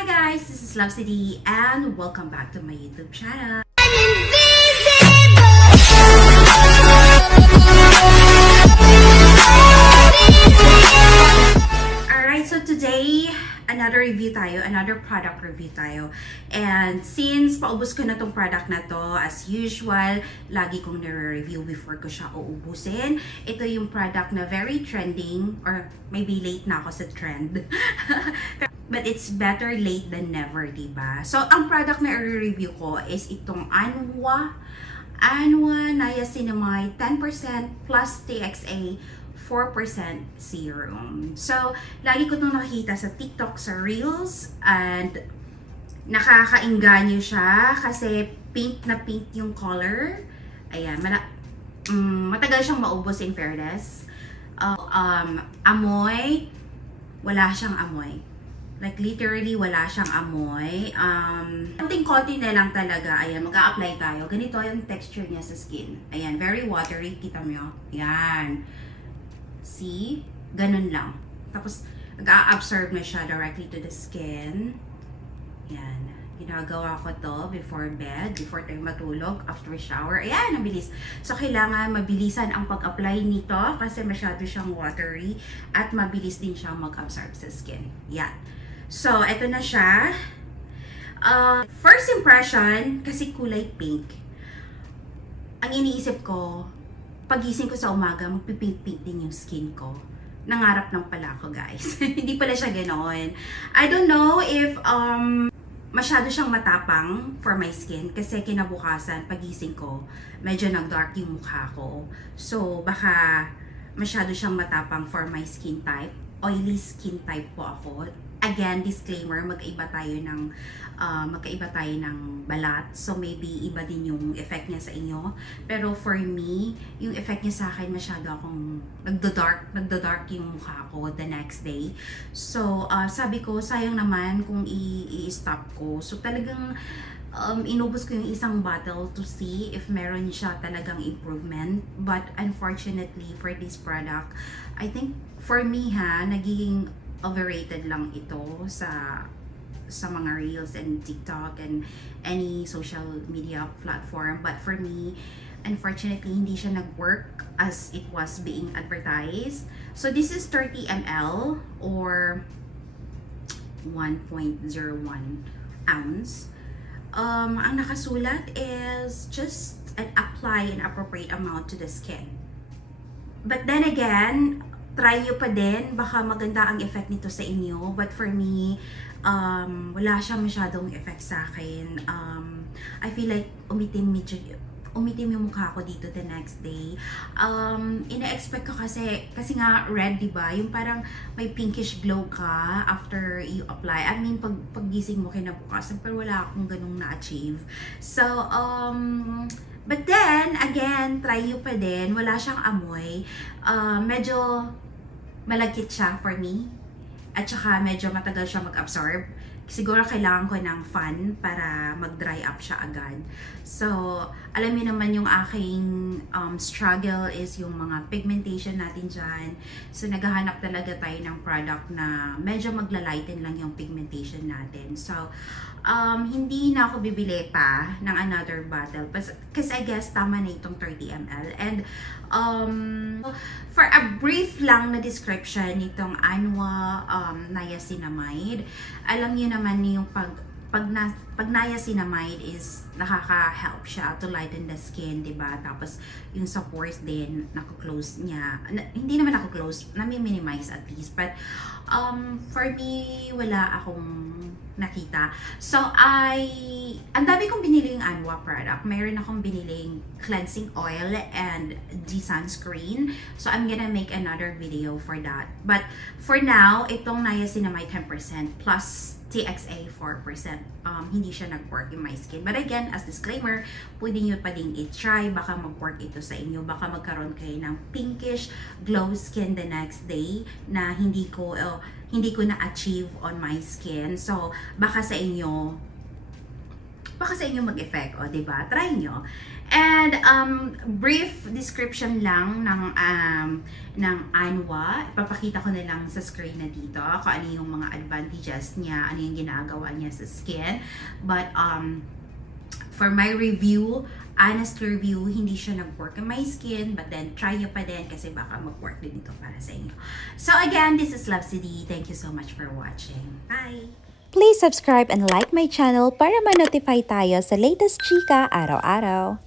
Hi guys, this is Love City and welcome back to my YouTube channel. Alright, so today, another review tayo, another product review tayo. And since paubos ko na tong product na to, as usual, lagi kong nire-review before ko siya uubusin. Ito yung product na very trending, or maybe late na ako sa trend. But it's better late than never, diba? So, ang product na i-review ko is itong Anwa Niacinamide 10% plus TXA 4% serum. So, lagi ko itong nakikita sa TikTok, sa Reels, and nakakainganyo siya kasi pink na pink yung color. Ayan, matagal siyang maubos in fairness. Amoy, wala siyang amoy. Like, literally, wala siyang amoy. Konting-konti na lang talaga. Ayan, mag-a-apply tayo. Ganito yung texture niya sa skin. Ayan, very watery. Kita mo yun? Ayan. See? Ganun lang. Tapos, mag-a-absorb na siya directly to the skin. Ayan. Ginagawa ko to before bed, before tayo matulog, after shower. Ayan, nabilis. So, kailangan mabilisan ang pag-apply nito kasi masyado siyang watery at mabilis din siyang mag-absorb sa skin. Yan. So, eto na siya. First impression, kasi kulay pink. Ang iniisip ko, pagising ko sa umaga, magpipink-pink din yung skin ko. Nangarap lang pala ako, guys. Hindi pala siya ganoon. I don't know if masyado siyang matapang for my skin. Kasi kinabukasan, pagising ko, medyo nag-dark yung mukha ko. So, baka masyado siyang matapang for my skin type. Oily skin type po ako. Again, disclaimer, magkaiba tayo ng balat. So, maybe iba din yung effect niya sa inyo. Pero for me, yung effect niya sa akin, masyado akong nagda-dark yung mukha ko the next day. So, sabi ko, sayang naman kung i-stop ko. So, talagang inubos ko yung isang bottle to see if meron siya talagang improvement. But unfortunately, for this product, I think for me nagiging overrated lang ito sa mga Reels and TikTok and any social media platform. But for me, unfortunately, hindi siya nag-work as it was being advertised. So this is 30 ml or 1.01 ounce. Ang nakasulat is just apply an appropriate amount to the skin. But then again, try nyo pa din, baka maganda ang effect nito sa inyo. But for me, wala siyang masyadong effect sa akin. I feel like umitim yung mukha ko dito the next day. Ina-expect ko kasi nga red, diba? Yung parang may pinkish glow ka after you apply. I mean, paggising mo kinabukasan, pero wala akong ganung na-achieve. So, but then, again, try nyo pa din. Wala siyang amoy. Medyo malagkit siya for me. At saka medyo matagal siya mag-absorb. Siguro kailangan ko ng fan para mag-dry up siya agad. So, alam niyo naman yung aking struggle is yung mga pigmentation natin dyan. So, naghahanap talaga tayo ng product na medyo maglalighten lang yung pigmentation natin. So, hindi na ako bibili pa ng another bottle. Kasi I guess tama na itong 30 ml. And, for a brief lang na description nitong Anwa Niacinamide, alam niyo naman yung pag niacinamide is nakaka-help siya to lighten the skin, diba? Tapos yung sa pores din, nako-close niya. Hindi naman nako-close, nami-minimize at least. But for me, wala akong nakita. So, ang dami kong biniling Anwa product. Mayroon akong biniling cleansing oil and sunscreen. So, I'm gonna make another video for that. But for now, itong niacinamide 10% plus TXA 4%. Hindi siya nag-work in my skin. But again, as disclaimer, pwede nyo pa din i-try. Baka mag-work ito sa inyo. Baka magkaroon kayo ng pinkish glow skin the next day na hindi ko na-achieve on my skin. So, baka sa inyo, baka sa inyo mag-effect, o, diba? Try nyo. And, brief description lang ng Anwa. Ipapakita ko na lang sa screen na dito kung ano yung mga advantages niya, ano yung ginagawa niya sa skin. But, for my review, honest review, hindi siya nag-work in my skin, but then try nyo pa din kasi baka mag-work din ito para sa inyo. So again, this is Love CD. Thank you so much for watching. Bye! Please subscribe and like my channel para ma-notify tayo sa latest chika araw-araw.